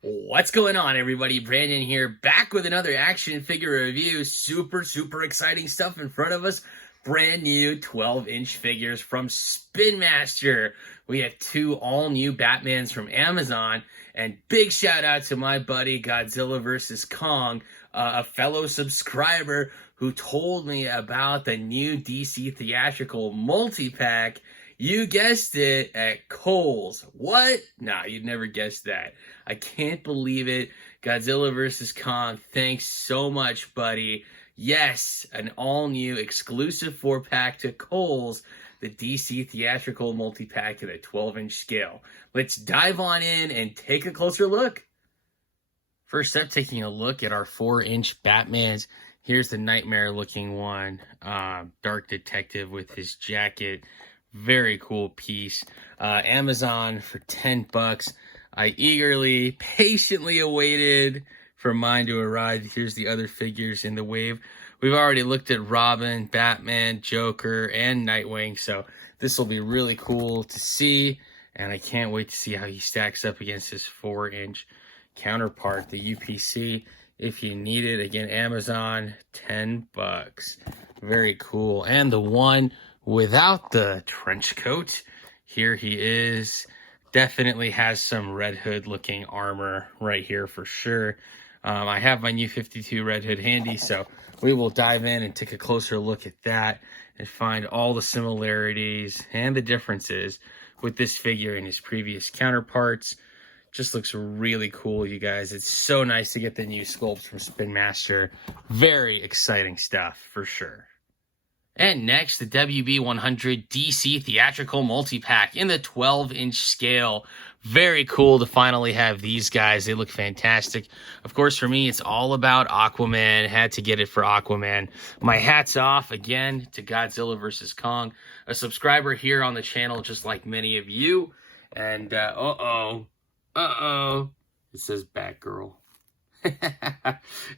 What's going on, everybody? Brandon here, back with another action figure review. Super exciting stuff in front of us. Brand new 12-inch figures from Spin Master. We have two all-new Batmans from Amazon. And big shout out to my buddy Godzilla vs. Kong, a fellow subscriber who told me about the new DC Theatrical multi-pack. You guessed it, at Kohl's. What? Nah, you'd never guessed that. I can't believe it. Godzilla vs. Kong, thanks so much, buddy. Yes, an all-new exclusive 4-pack to Kohl's, the DC Theatrical multi-pack at a 12-inch scale. Let's dive on in and take a closer look. First up, taking a look at our 4-inch Batmans. Here's the nightmare-looking one, Dark Detective with his jacket. Very cool piece. Amazon for 10 bucks. I eagerly, patiently awaited for mine to arrive. Here's the other figures in the wave. We've already looked at Robin, Batman, Joker, and Nightwing, so this will be really cool to see, and I can't wait to see how he stacks up against his 4-inch counterpart, the UPC. If you need it, again, Amazon, 10 bucks. Very cool. And the one without the trench coat, here he is. Definitely has some Red Hood looking armor right here for sure. I have my new 52 Red Hood handy, so we will dive in and take a closer look at that and find all the similarities and the differences with this figure and his previous counterparts. Just looks really cool, you guys. It's so nice to get the new sculpts from Spin Master. Very exciting stuff for sure. And next, the WB100 DC Theatrical Multi-Pack in the 12-inch scale. Very cool to finally have these guys. They look fantastic. Of course, for me, it's all about Aquaman. Had to get it for Aquaman. My hat's off, again, to Godzilla vs. Kong. A subscriber here on the channel, just like many of you. And, it says Batgirl.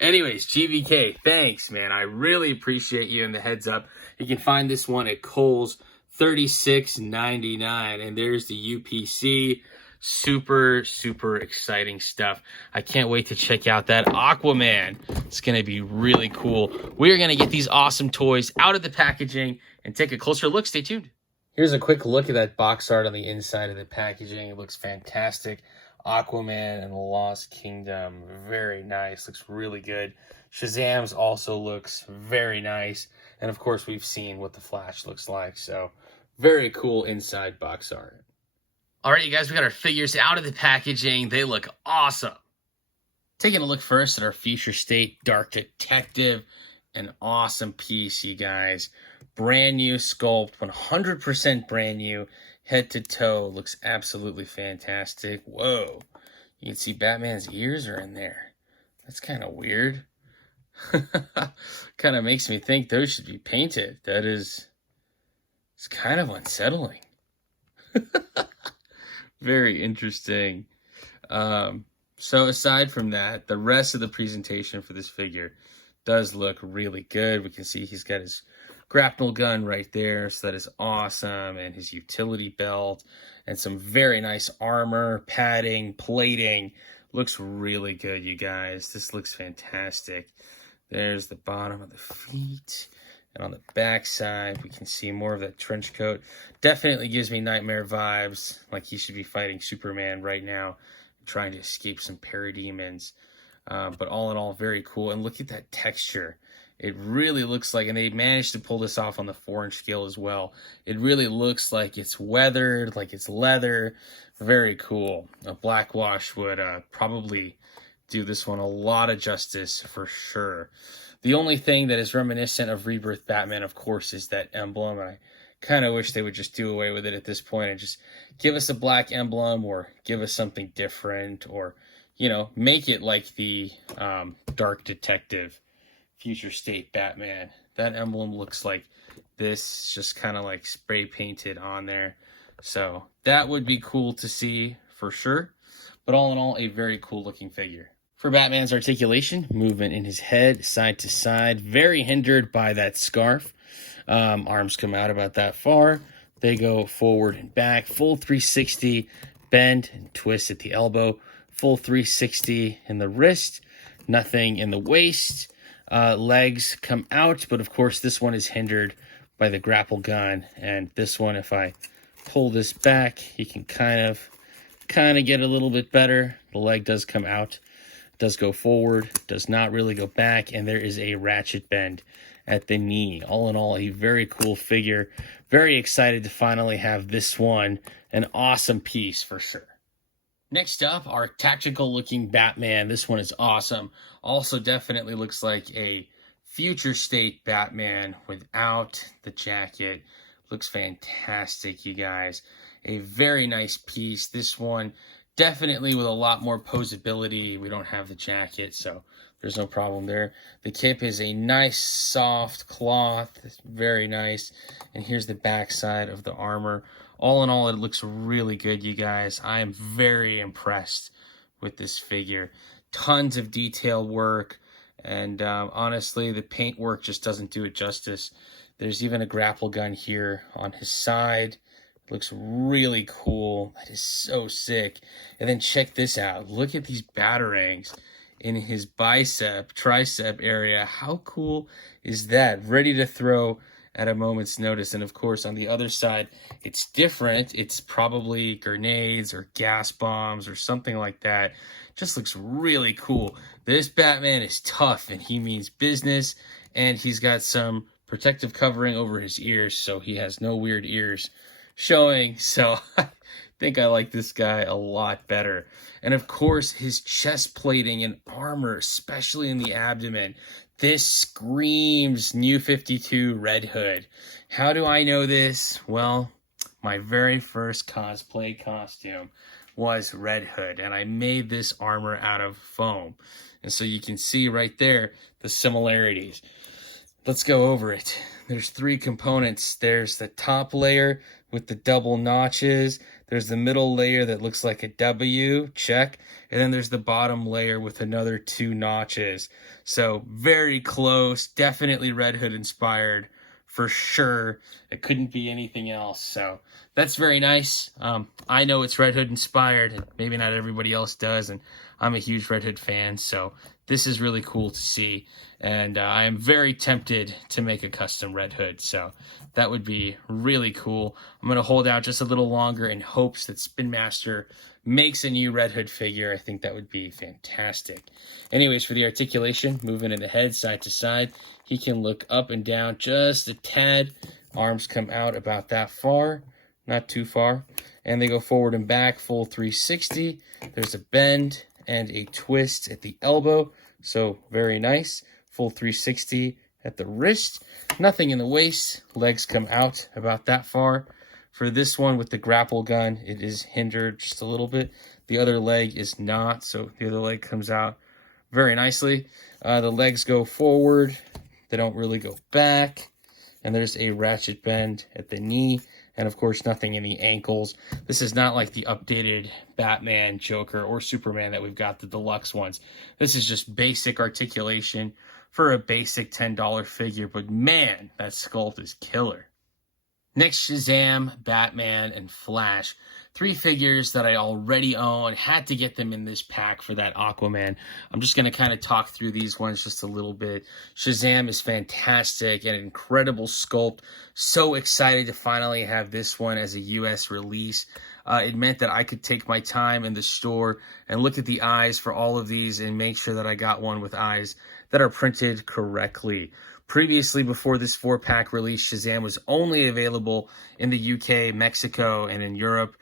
Anyways, GVK, thanks, man. I really appreciate you and the heads up. You can find this one at Kohl's, $36.99, and there's the UPC. Super exciting stuff. I can't wait to check out that Aquaman. It's gonna be really cool. We're gonna get these awesome toys out of the packaging and take a closer look. Stay tuned. Here's a quick look at that box art on the inside of the packaging. It looks fantastic. Aquaman and the Lost Kingdom, very nice, looks really good. Shazam's also looks very nice, and of course we've seen what the Flash looks like, so very cool inside box art. Alright, you guys, we got our figures out of the packaging. They look awesome. Taking a look first at our Future State Dark Detective, an awesome piece, you guys. Brand new sculpt, 100% brand new. Head to toe, looks absolutely fantastic. Whoa, you can see Batman's ears are in there. That's kind of weird. Kind of makes me think those should be painted. It's kind of unsettling. Very interesting. So aside from that, the rest of the presentation for this figure does look really good. We can see he's got his grapnel gun right there, so that is awesome, and his utility belt, and some very nice armor, padding, plating. Looks really good, you guys. This looks fantastic. There's the bottom of the feet, and on the back side, we can see more of that trench coat. Definitely gives me Nightmare vibes, like he should be fighting Superman right now, trying to escape some parademons. But all in all, very cool, and look at that texture. It really looks like, and they managed to pull this off on the 4-inch scale as well. It really looks like it's weathered, like it's leather. Very cool. A black wash would probably do this one a lot of justice for sure. The only thing that is reminiscent of Rebirth Batman, of course, is that emblem. And I kind of wish they would just do away with it at this point and just give us a black emblem, or give us something different, or, you know, make it like the Dark Detective Future State Batman. That emblem looks like this, just kind of like spray painted on there. So that would be cool to see for sure. But all in all, a very cool looking figure. For Batman's articulation, movement in his head, side to side, very hindered by that scarf. Arms come out about that far. They go forward and back, full 360, bend and twist at the elbow. full 360 in the wrist, nothing in the waist. Legs come out, but of course this one is hindered by the grapple gun, and this one, if I pull this back, you can kind of get a little bit better. The leg does come out, does go forward, does not really go back, and there is a ratchet bend at the knee. All in all, a very cool figure. Very excited to finally have this one. An awesome piece for sure. Next up, our tactical looking Batman. This one is awesome. Also definitely looks like a future state Batman without the jacket. Looks fantastic, you guys. A very nice piece. This one definitely with a lot more posability. We don't have the jacket, so there's no problem there. The cape is a nice soft cloth. It's very nice. And here's the back side of the armor. All in all, it looks really good, you guys. I am very impressed with this figure. Tons of detail work. And honestly, the paint work just doesn't do it justice. There's even a grapple gun here on his side. Looks really cool. That is so sick. And then check this out. Look at these batarangs in his bicep, tricep area. How cool is that? Ready to throw at a moment's notice. And of course, on the other side, it's different. It's probably grenades or gas bombs or something like that. Just looks really cool. This Batman is tough, and he means business. And he's got some protective covering over his ears, so he has no weird ears showing. So I think I like this guy a lot better. And of course, his chest plating and armor, especially in the abdomen. This screams New 52 Red Hood. How do I know this? Well, my very first cosplay costume was Red Hood, and I made this armor out of foam. And so you can see right there the similarities. Let's go over it. There's three components. There's the top layer with the double notches. There's the middle layer that looks like a W, check. And then there's the bottom layer with another two notches. So very close, definitely Red Hood inspired for sure. It couldn't be anything else. So that's very nice. I know it's Red Hood inspired, and maybe not everybody else does. And I'm a huge Red Hood fan, so this is really cool to see. And I am very tempted to make a custom Red Hood, so that would be really cool. I'm going to hold out just a little longer in hopes that Spin Master makes a new Red Hood figure. I think that would be fantastic. Anyways, for the articulation, moving in the head side to side, he can look up and down just a tad. Arms come out about that far, not too far. And they go forward and back, full 360. There's a bend and a twist at the elbow, so very nice. Full 360 at the wrist. Nothing in the waist. Legs come out about that far. For this one with the grapple gun, it is hindered just a little bit. The other leg is not, so the other leg comes out very nicely. The legs go forward. They don't really go back. And there's a ratchet bend at the knee. And of course, nothing in the ankles. This is not like the updated Batman, Joker, or Superman that we've got, the deluxe ones. This is just basic articulation for a basic $10 figure. But man, that sculpt is killer. Next, Shazam, Batman, and Flash. Three figures that I already own. Had to get them in this pack for that Aquaman. I'm just going to kind of talk through these ones just a little bit. Shazam is fantastic, an incredible sculpt. So excited to finally have this one as a US release. It meant that I could take my time in the store and look at the eyes for all of these and make sure that I got one with eyes that are printed correctly. Previously, before this 4-pack release, Shazam was only available in the UK, Mexico, and in Europe.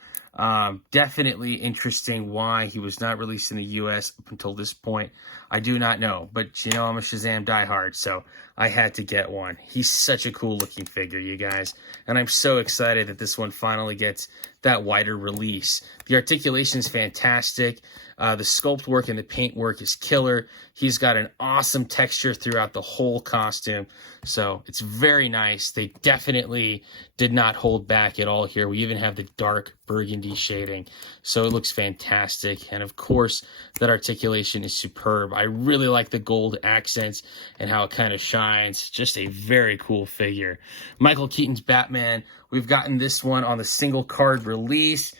Definitely interesting why he was not released in the US up until this point. I do not know, but you know I'm a Shazam diehard, so I had to get one. He's such a cool looking figure, you guys, and I'm so excited that this one finally gets that wider release. The articulation is fantastic. The sculpt work and the paint work is killer. He's got an awesome texture throughout the whole costume, so it's very nice. They definitely did not hold back at all here. We even have the dark burgundy shading, so it looks fantastic. And of course, that articulation is superb. I really like the gold accents and how it kind of shines. Just a very cool figure. Michael Keaton's Batman. We've gotten this one on the single card release.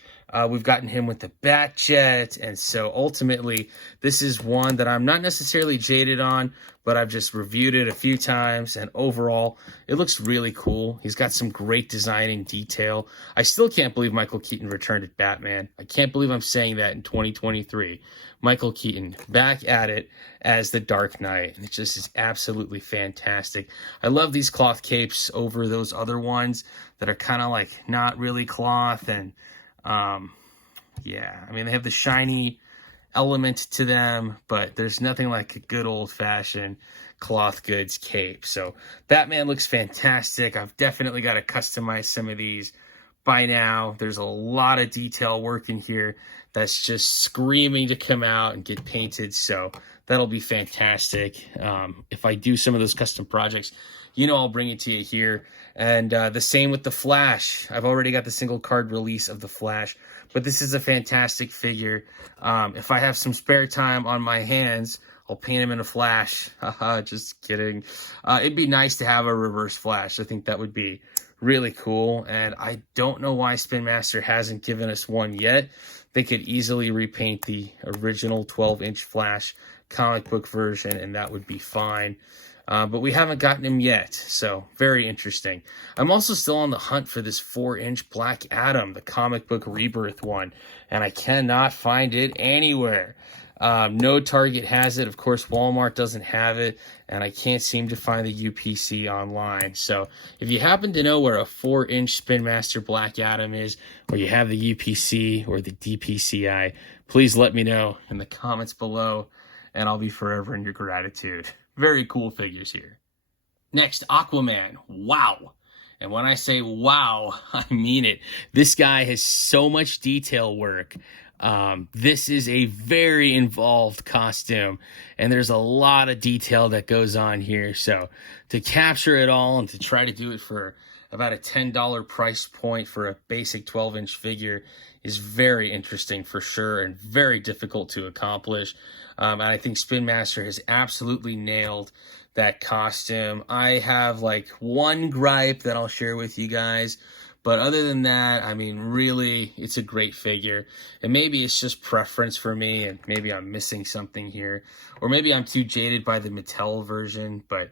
We've gotten him with the Bat Jet, and so ultimately, this is one that I'm not necessarily jaded on, but I've just reviewed it a few times, and overall, it looks really cool. He's got some great designing detail. I still can't believe Michael Keaton returned as Batman. I can't believe I'm saying that in 2023. Michael Keaton back at it as the Dark Knight, and it just is absolutely fantastic. I love these cloth capes over those other ones that are kind of like not really cloth, and yeah, I mean, they have the shiny element to them, but there's nothing like a good old-fashioned cloth goods cape. So Batman looks fantastic. I've definitely got to customize some of these by now. There's a lot of detail work in here that's just screaming to come out and get painted, so that'll be fantastic. If I do some of those custom projects, you know, I'll bring it to you here. And the same with the Flash. I've already got the single card release of the Flash, but this is a fantastic figure. If I have some spare time on my hands, I'll paint him in a Flash. Haha, just kidding. It'd be nice to have a reverse Flash. I think that would be really cool, and I don't know why Spin Master hasn't given us one yet. They could easily repaint the original 12-inch Flash comic book version, and that would be fine. But we haven't gotten him yet, so very interesting. I'm also still on the hunt for this 4-inch Black Adam, the comic book Rebirth one, and I cannot find it anywhere. No Target has it. Of course, Walmart doesn't have it, and I can't seem to find the UPC online. So if you happen to know where a 4-inch Spin Master Black Adam is, or you have the UPC or the DPCI, please let me know in the comments below, and I'll be forever in your gratitude. Very cool figures here. Next, Aquaman. Wow. And when I say wow, I mean it. This guy has so much detail work. This is a very involved costume, and there's a lot of detail that goes on here. So to capture it all and to try to do it for about a $10 price point for a basic 12-inch figure is very interesting for sure, and very difficult to accomplish. And I think Spin Master has absolutely nailed that costume. I have like one gripe that I'll share with you guys, but other than that, I mean, really, it's a great figure. And maybe it's just preference for me, and maybe I'm missing something here, or maybe I'm too jaded by the Mattel version. But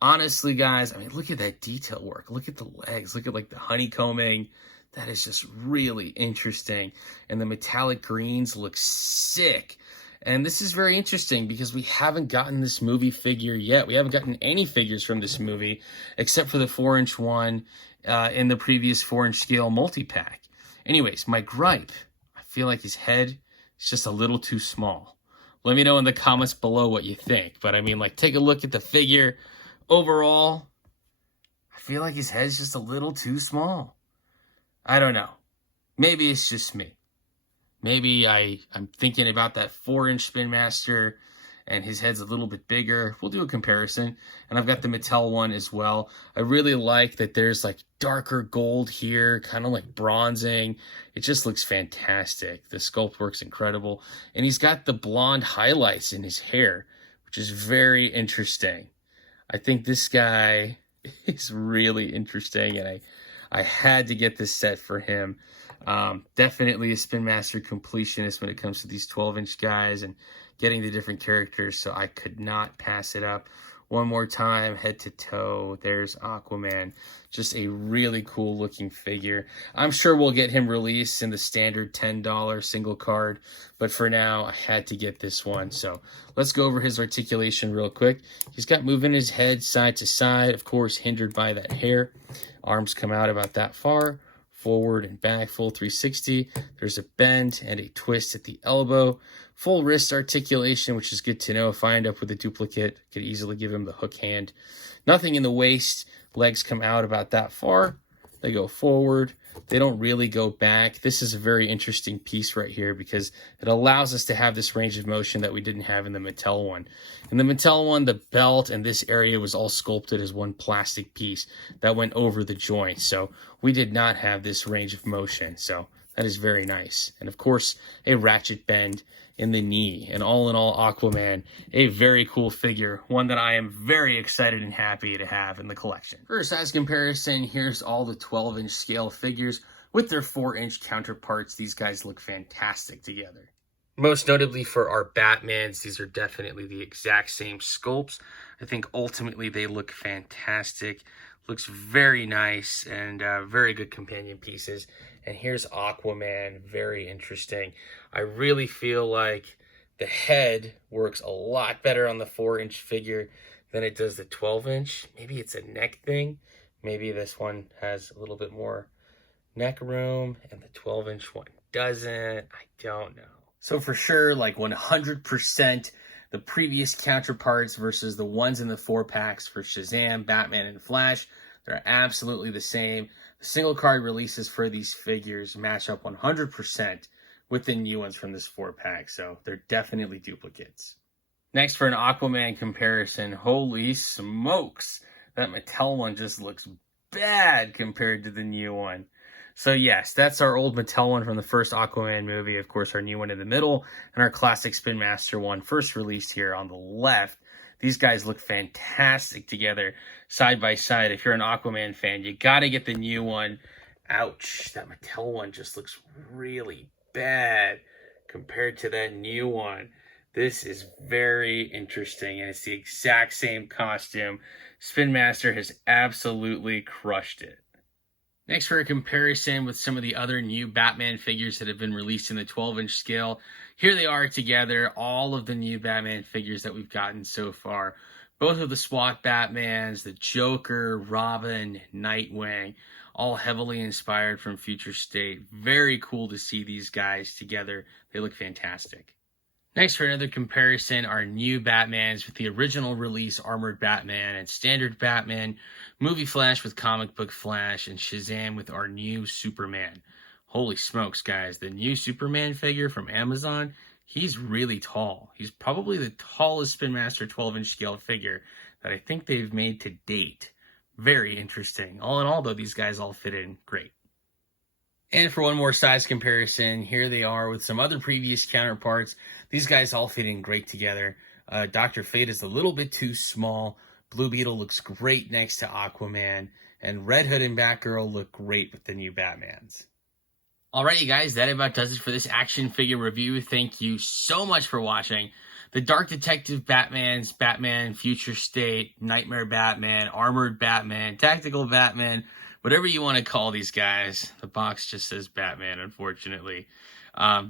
honestly, guys, I mean, look at that detail work. Look at the legs. Look at like the honeycombing. That is just really interesting. And the metallic greens look sick. And this is very interesting because we haven't gotten this movie figure yet. We haven't gotten any figures from this movie except for the 4-inch one in the previous 4-inch scale multi-pack. Anyways, my gripe, I feel like his head is just a little too small. Let me know in the comments below what you think. But I mean, like, take a look at the figure. Overall, I feel like his head's just a little too small. I don't know. Maybe it's just me. Maybe I'm thinking about that 4-inch Spin Master and his head's a little bit bigger. We'll do a comparison. And I've got the Mattel one as well. I really like that there's like darker gold here, kind of like bronzing. It just looks fantastic. The sculpt work's incredible. And he's got the blonde highlights in his hair, which is very interesting. I think this guy is really interesting, and I had to get this set for him. Definitely a Spin Master completionist when it comes to these 12-inch guys and getting the different characters, so I could not pass it up. One more time, head to toe, there's Aquaman. Just a really cool looking figure. I'm sure we'll get him released in the standard $10 single card, but for now, I had to get this one. So let's go over his articulation real quick. He's got moving his head side to side, of course, hindered by that hair. Arms come out about that far. Forward and back, full 360. There's a bend and a twist at the elbow. Full wrist articulation, which is good to know. If I end up with a duplicate, I could easily give him the hook hand. Nothing in the waist. Legs come out about that far. They go forward. They don't really go back. This is a very interesting piece right here because it allows us to have this range of motion that we didn't have in the Mattel one. In the Mattel one, the belt and this area was all sculpted as one plastic piece that went over the joint. So we did not have this range of motion. So that is very nice. And of course, a ratchet bend in the knee. And all in all, Aquaman, a very cool figure, one that I am very excited and happy to have in the collection. For a size comparison, here's all the 12-inch scale figures. with their 4-inch counterparts. These guys look fantastic together. Most notably for our Batmans, these are definitely the exact same sculpts. I think ultimately they look fantastic. Looks very nice and very good companion pieces. And here's Aquaman, very interesting. I really feel like the head works a lot better on the 4-inch figure than it does the 12-inch. Maybe it's a neck thing. Maybe this one has a little bit more neck room and the 12-inch one doesn't. I don't know. So for sure, like 100%, the previous counterparts versus the ones in the 4-packs for Shazam, Batman, and Flash, they're absolutely the same. The single card releases for these figures match up 100% with the new ones from this 4-pack, so they're definitely duplicates. Next, for an Aquaman comparison, holy smokes, that Mattel one just looks bad compared to the new one. So yes, that's our old Mattel one from the first Aquaman movie. Of course, our new one in the middle, and our classic Spin Master one first released here on the left. These guys look fantastic together, side by side. If you're an Aquaman fan, you gotta get the new one. Ouch, that Mattel one just looks really bad compared to that new one. This is very interesting, and it's the exact same costume. Spin Master has absolutely crushed it. Next, for a comparison with some of the other new Batman figures that have been released in the 12-inch scale. Here they are together, all of the new Batman figures that we've gotten so far. Both of the SWAT Batmans, the Joker, Robin, Nightwing, all heavily inspired from Future State. Very cool to see these guys together. They look fantastic. Next, for another comparison, are new Batmans with the original release Armored Batman and Standard Batman, Movie Flash with Comic Book Flash, and Shazam with our new Superman. Holy smokes, guys. The new Superman figure from Amazon, he's really tall. He's probably the tallest Spin Master 12-inch scale figure that I think they've made to date. Very interesting. All in all, though, these guys all fit in great. And for one more size comparison, here they are with some other previous counterparts. These guys all fit in great together. Dr. Fate is a little bit too small. Blue Beetle looks great next to Aquaman. And Red Hood and Batgirl look great with the new Batmans. Alright, you guys, that about does it for this action figure review. Thank you so much for watching. The Dark Detective Batmans, Batman, Future State, Nightmare Batman, Armored Batman, Tactical Batman, whatever you want to call these guys. The box just says Batman, unfortunately.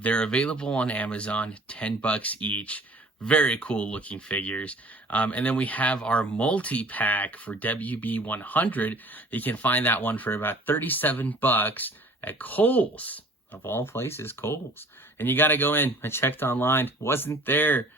They're available on Amazon, $10 each. Very cool looking figures. And then we have our multi-pack for WB100. You can find that one for about $37 at Kohl's. Of all places, Kohl's. And you got to go in. I checked online. Wasn't there.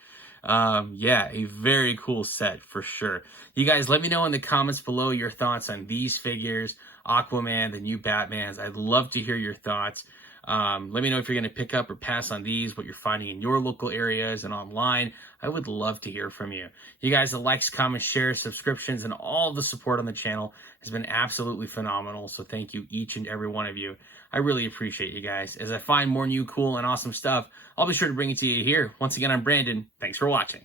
Yeah, a very cool set for sure. You guys, let me know in the comments below your thoughts on these figures, Aquaman, the new Batmans. I'd love to hear your thoughts. Let me know if you're going to pick up or pass on these, what you're finding in your local areas and online. I would love to hear from you. You guys, the likes, comments, shares, subscriptions, and all the support on the channel has been absolutely phenomenal. So thank you, each and every one of you. I really appreciate you guys. As I find more new, cool, and awesome stuff, I'll be sure to bring it to you here. Once again, I'm Brandon. Thanks for watching.